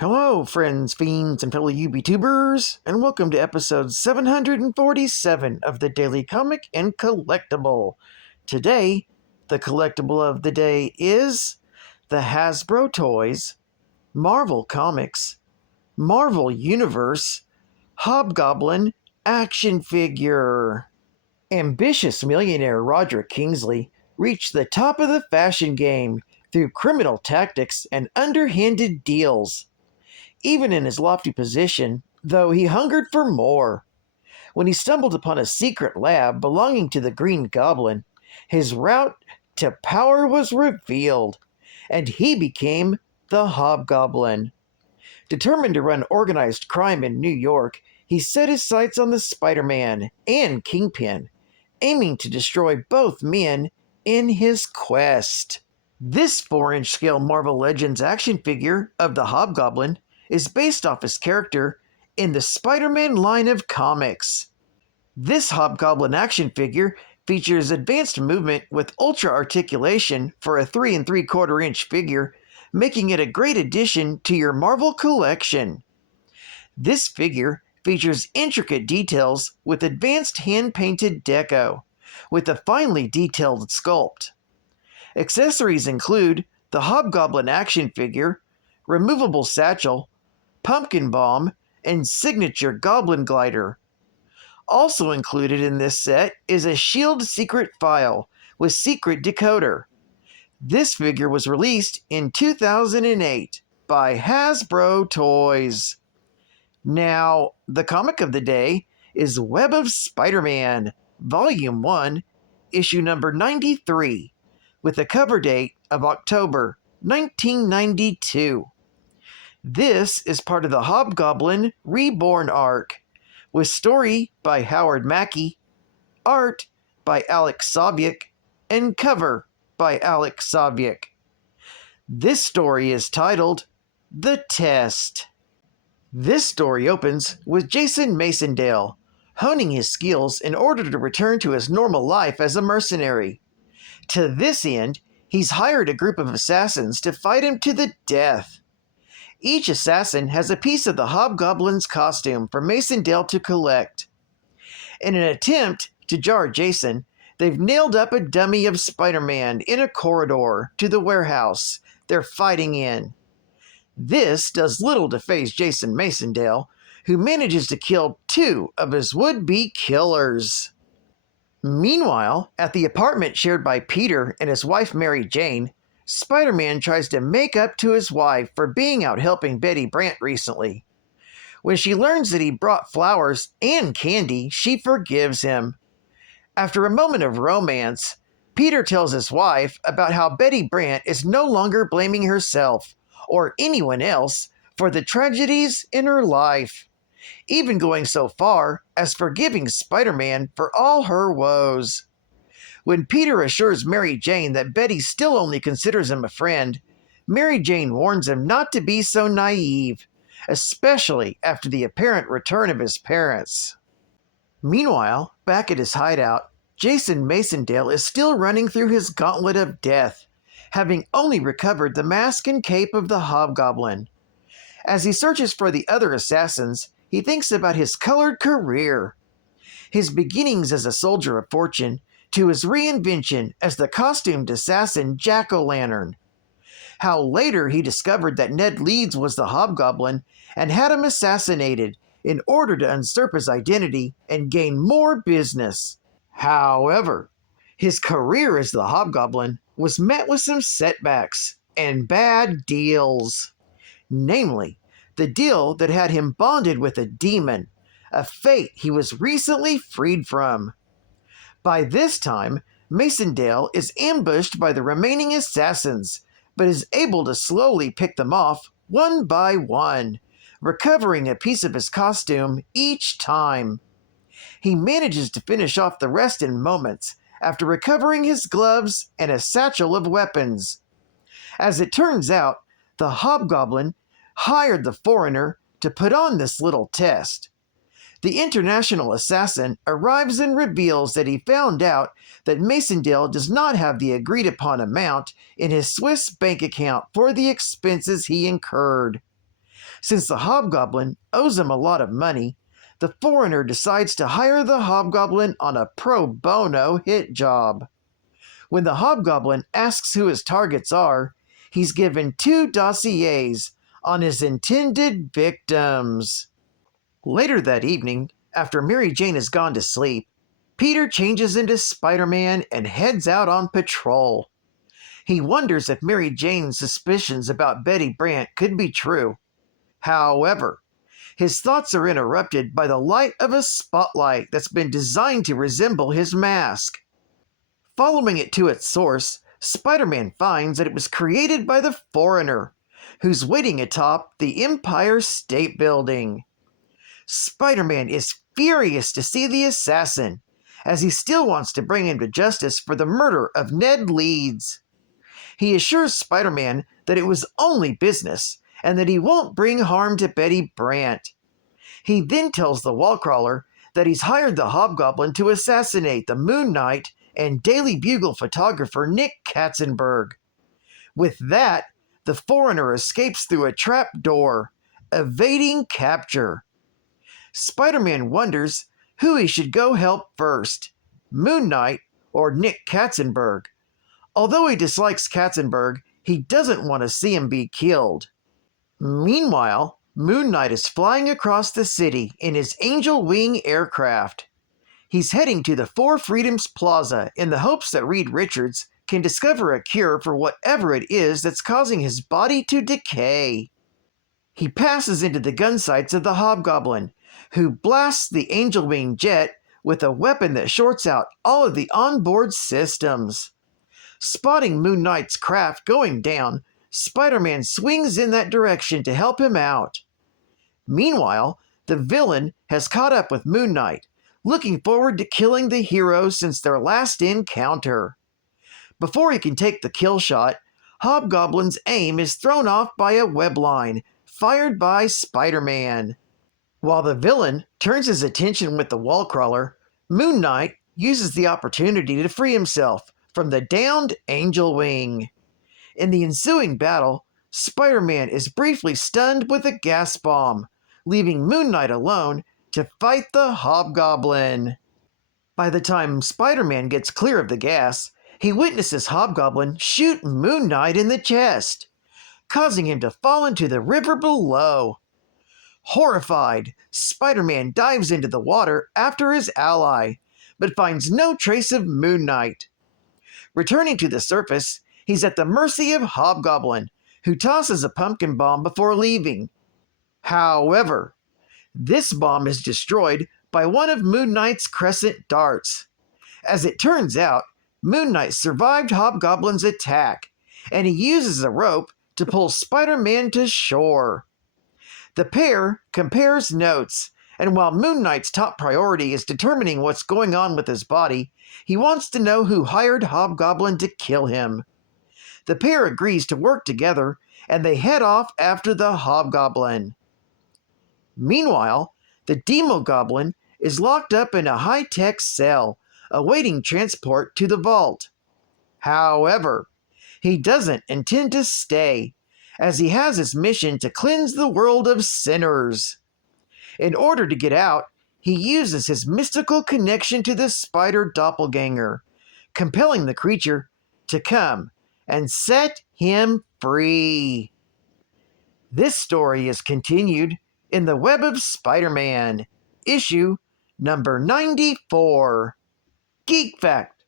Hello, friends, fiends, and fellow UBTubers, and welcome to episode 747 of the Daily Comic and Collectible. Today, the collectible of the day is the Hasbro Toys, Marvel Comics, Marvel Universe, Hobgoblin action figure. Ambitious millionaire Roderick Kingsley reached the top of the fashion game through criminal tactics and underhanded deals. Even in his lofty position, though, he hungered for more. When he stumbled upon a secret lab belonging to the Green Goblin, his route to power was revealed, and he became the Hobgoblin. Determined to run organized crime in New York, he set his sights on the Spiderman and Kingpin, aiming to destroy both men in his quest. This 4-inch scale Marvel Legends action figure of the Hobgoblin is based off his character in the Spiderman line of comics. This Hobgoblin action figure features advanced movement with ultra articulation for a 3 3/4 inch figure, making it a great addition to your Marvel collection. This figure features intricate details with advanced hand-painted deco, with a finely detailed sculpt. Accessories include the Hobgoblin action figure, removable satchel, pumpkin bomb, and signature goblin glider. Also included in this set is a shield secret file with secret decoder. This figure was released in 2008 by Hasbro Toys. Now, the comic of the day is Web of Spider-Man, Volume 1, issue number 93, with a cover date of October 1992. This is part of the Hobgoblin Reborn arc, with story by Howard Mackie, art by Alex Sobiek, and cover by Alex Sobiek. This story is titled The Test. This story opens with Jason Masondale honing his skills in order to return to his normal life as a mercenary. To this end, he's hired a group of assassins to fight him to the death. Each assassin has a piece of the Hobgoblin's costume for Masondale to collect. In an attempt to jar Jason, they've nailed up a dummy of Spider-Man in a corridor to the warehouse they're fighting in. This does little to faze Jason Masondale, who manages to kill 2 of his would-be killers. Meanwhile, at the apartment shared by Peter and his wife Mary Jane, Spider-Man tries to make up to his wife for being out helping Betty Brant recently. When she learns that he brought flowers and candy, she forgives him. After a moment of romance, Peter tells his wife about how Betty Brant is no longer blaming herself or anyone else for the tragedies in her life, even going so far as forgiving Spider-Man for all her woes. When Peter assures Mary Jane that Betty still only considers him a friend, Mary Jane warns him not to be so naive, especially after the apparent return of his parents. Meanwhile, back at his hideout, Jason Masondale is still running through his gauntlet of death, having only recovered the mask and cape of the Hobgoblin. As he searches for the other assassins, he thinks about his colored career. His beginnings as a soldier of fortune, to his reinvention as the costumed assassin Jack-O-Lantern. How later he discovered that Ned Leeds was the Hobgoblin and had him assassinated in order to usurp his identity and gain more business. However, his career as the Hobgoblin was met with some setbacks and bad deals. Namely, the deal that had him bonded with a demon, a fate he was recently freed from. By this time, Masondale is ambushed by the remaining assassins, but is able to slowly pick them off one by one, recovering a piece of his costume each time. He manages to finish off the rest in moments after recovering his gloves and a satchel of weapons. As it turns out, the Hobgoblin hired the foreigner to put on this little test. The international assassin arrives and reveals that he found out that Masondale does not have the agreed-upon amount in his Swiss bank account for the expenses he incurred. Since the Hobgoblin owes him a lot of money, the foreigner decides to hire the Hobgoblin on a pro bono hit job. When the Hobgoblin asks who his targets are, he's given 2 dossiers on his intended victims. Later that evening, after Mary Jane has gone to sleep, Peter changes into Spider-Man and heads out on patrol. He wonders if Mary Jane's suspicions about Betty Brant could be true. However, his thoughts are interrupted by the light of a spotlight that's been designed to resemble his mask. Following it to its source, Spider-Man finds that it was created by the foreigner, who's waiting atop the Empire State Building. Spider-Man is furious to see the assassin, as he still wants to bring him to justice for the murder of Ned Leeds. He assures Spider-Man that it was only business, and that he won't bring harm to Betty Brant. He then tells the Wallcrawler that he's hired the Hobgoblin to assassinate the Moon Knight and Daily Bugle photographer Nick Katzenberg. With that, the foreigner escapes through a trap door, evading capture. Spider-Man wonders who he should go help first, Moon Knight or Nick Katzenberg. Although he dislikes Katzenberg, he doesn't want to see him be killed. Meanwhile, Moon Knight is flying across the city in his Angel Wing aircraft. He's heading to the Four Freedoms Plaza in the hopes that Reed Richards can discover a cure for whatever it is that's causing his body to decay. He passes into the gun sights of the Hobgoblin, who blasts the Angel Wing jet with a weapon that shorts out all of the onboard systems. Spotting Moon Knight's craft going down, Spider-Man swings in that direction to help him out. Meanwhile, the villain has caught up with Moon Knight, looking forward to killing the hero since their last encounter. Before he can take the kill shot, Hobgoblin's aim is thrown off by a web line, fired by Spider-Man. While the villain turns his attention with the Wallcrawler, Moon Knight uses the opportunity to free himself from the downed Angel Wing. In the ensuing battle, Spider-Man is briefly stunned with a gas bomb, leaving Moon Knight alone to fight the Hobgoblin. By the time Spider-Man gets clear of the gas, he witnesses Hobgoblin shoot Moon Knight in the chest, causing him to fall into the river below. Horrified, Spider-Man dives into the water after his ally, but finds no trace of Moon Knight. Returning to the surface, he's at the mercy of Hobgoblin, who tosses a pumpkin bomb before leaving. However, this bomb is destroyed by one of Moon Knight's crescent darts. As it turns out, Moon Knight survived Hobgoblin's attack, and he uses a rope to pull Spider-Man to shore. The pair compares notes, and while Moon Knight's top priority is determining what's going on with his body, he wants to know who hired Hobgoblin to kill him. The pair agrees to work together, and they head off after the Hobgoblin. Meanwhile, the Demogoblin is locked up in a high-tech cell, awaiting transport to the vault. However, he doesn't intend to stay, as he has his mission to cleanse the world of sinners. In order to get out, he uses his mystical connection to the spider doppelganger, compelling the creature to come and set him free. This story is continued in The Web of Spider-Man, issue number 94. Geek Fact: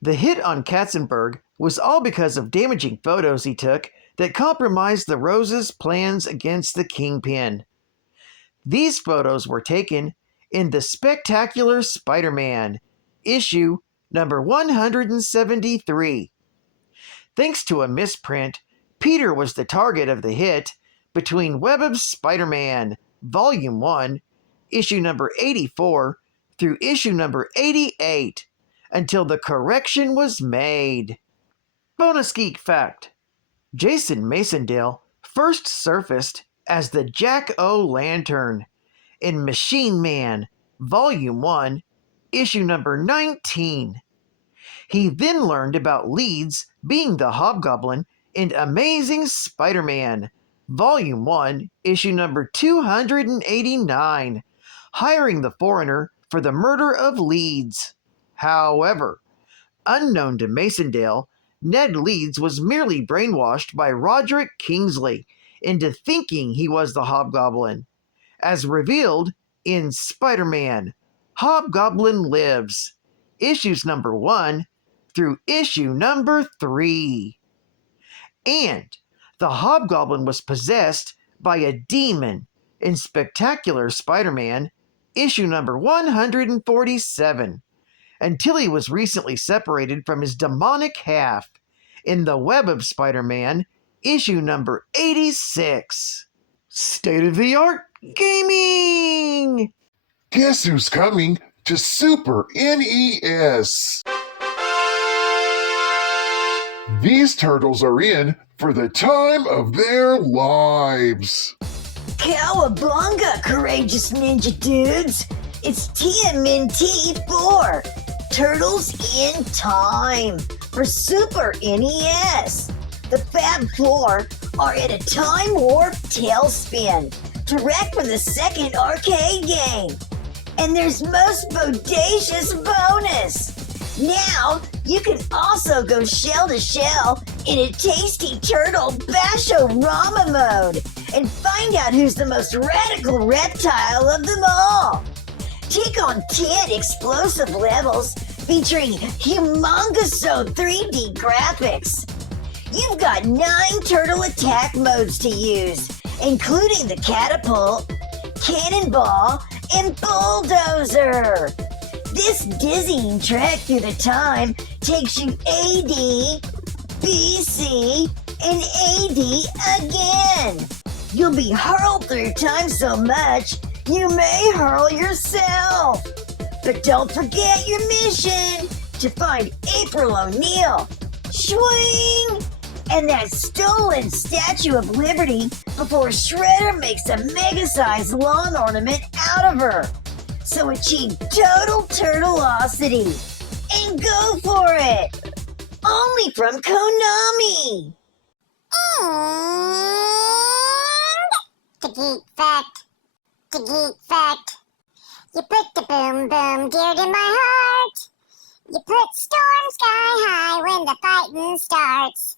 the hit on Katzenberg was all because of damaging photos he took that compromised the Rose's plans against the Kingpin. These photos were taken in The Spectacular Spider-Man, issue number 173. Thanks to a misprint, Peter was the target of the hit between Web of Spider-Man, Volume 1, issue number 84, through issue number 88, until the correction was made. Bonus Geek Fact: Jason Masondale first surfaced as the Jack-O-Lantern in Machine Man, Volume 1, issue number 19. He then learned about Leeds being the Hobgoblin in Amazing Spider-Man, Volume 1, issue number 289, Hiring the Foreigner for the Murder of Leeds. However, unknown to Masondale, Ned Leeds was merely brainwashed by Roderick Kingsley into thinking he was the Hobgoblin, as revealed in Spider-Man, Hobgoblin Lives, issues number 1 through issue number 3. And the Hobgoblin was possessed by a demon in Spectacular Spider-Man, issue number 147, until he was recently separated from his demonic half in The Web of Spider-Man, issue number 86. State-of-the-art gaming! Guess who's coming to Super NES? These turtles are in for the time of their lives. Cowabunga, courageous ninja dudes! It's TMNT 4, Turtles in Time, for Super NES. The Fab Four are in a time warp tailspin, direct from the second arcade game. And there's most bodacious bonus! Now, you can also go shell to shell in a tasty turtle bash-o-rama mode and find out who's the most radical reptile of them all. Take on 10 explosive levels featuring humongous 3D graphics. You've got 9 turtle attack modes to use, including the catapult, cannonball, and bulldozer. This dizzying trek through the time takes you AD, BC, and AD again. You'll be hurled through time so much, you may hurl yourself. But don't forget your mission to find April O'Neil, Swing, and that stolen Statue of Liberty before Shredder makes a mega-sized lawn ornament out of her. So achieve total turtleosity and go for it! Only from Konami! And the geek fact. The geek fact. You put the boom boom dear to my heart. You put storm sky high when the fighting starts.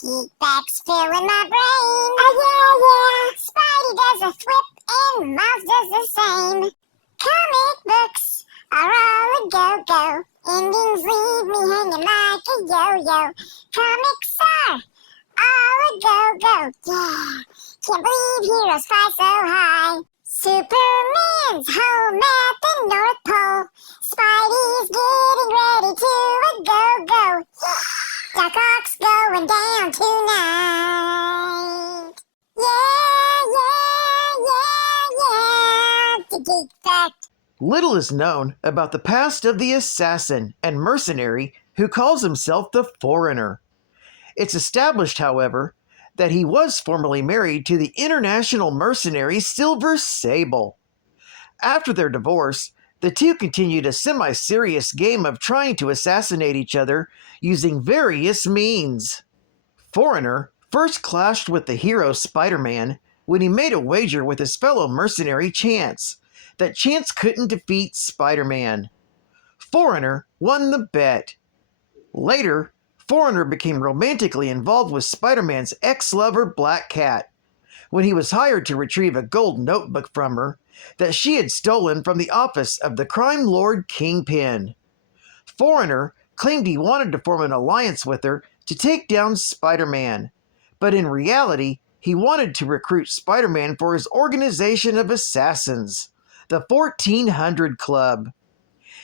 Geek facts filling my brain. Oh yeah, Spidey does a thwip and Miles does the same. Comic books are all a go-go. Endings leave me hanging like a yo-yo. Comics are all a go-go. Yeah, can't believe heroes fly so high. Superman's home at the North Pole. Spidey's getting ready to a go-go. Doc Ock's going down tonight. Yeah. The geek fact. Little is known about the past of the assassin and mercenary who calls himself the Foreigner. It's established, however, that he was formerly married to the international mercenary Silver Sable. After their divorce, the two continued a semi-serious game of trying to assassinate each other using various means. Foreigner first clashed with the hero Spider-Man when he made a wager with his fellow mercenary Chance that Chance couldn't defeat Spider-Man. Foreigner won the bet. Later, Foreigner became romantically involved with Spider-Man's ex-lover Black Cat when he was hired to retrieve a gold notebook from her that she had stolen from the office of the crime lord Kingpin. Foreigner claimed he wanted to form an alliance with her to take down Spider-Man, but in reality, he wanted to recruit Spider-Man for his organization of assassins, the 1400 Club.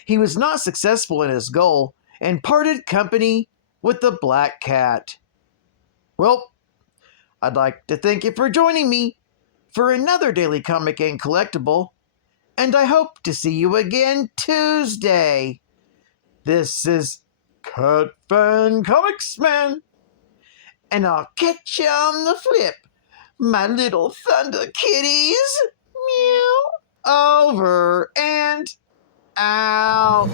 He was not successful in his goal and parted company with the Black Cat. Well, I'd like to thank you for joining me for another Daily Comic and Collectible, and I hope to see you again Tuesday. This is CatFan Comics Man, and I'll catch you on the flip, my little thunder kitties. Meow. Over and out.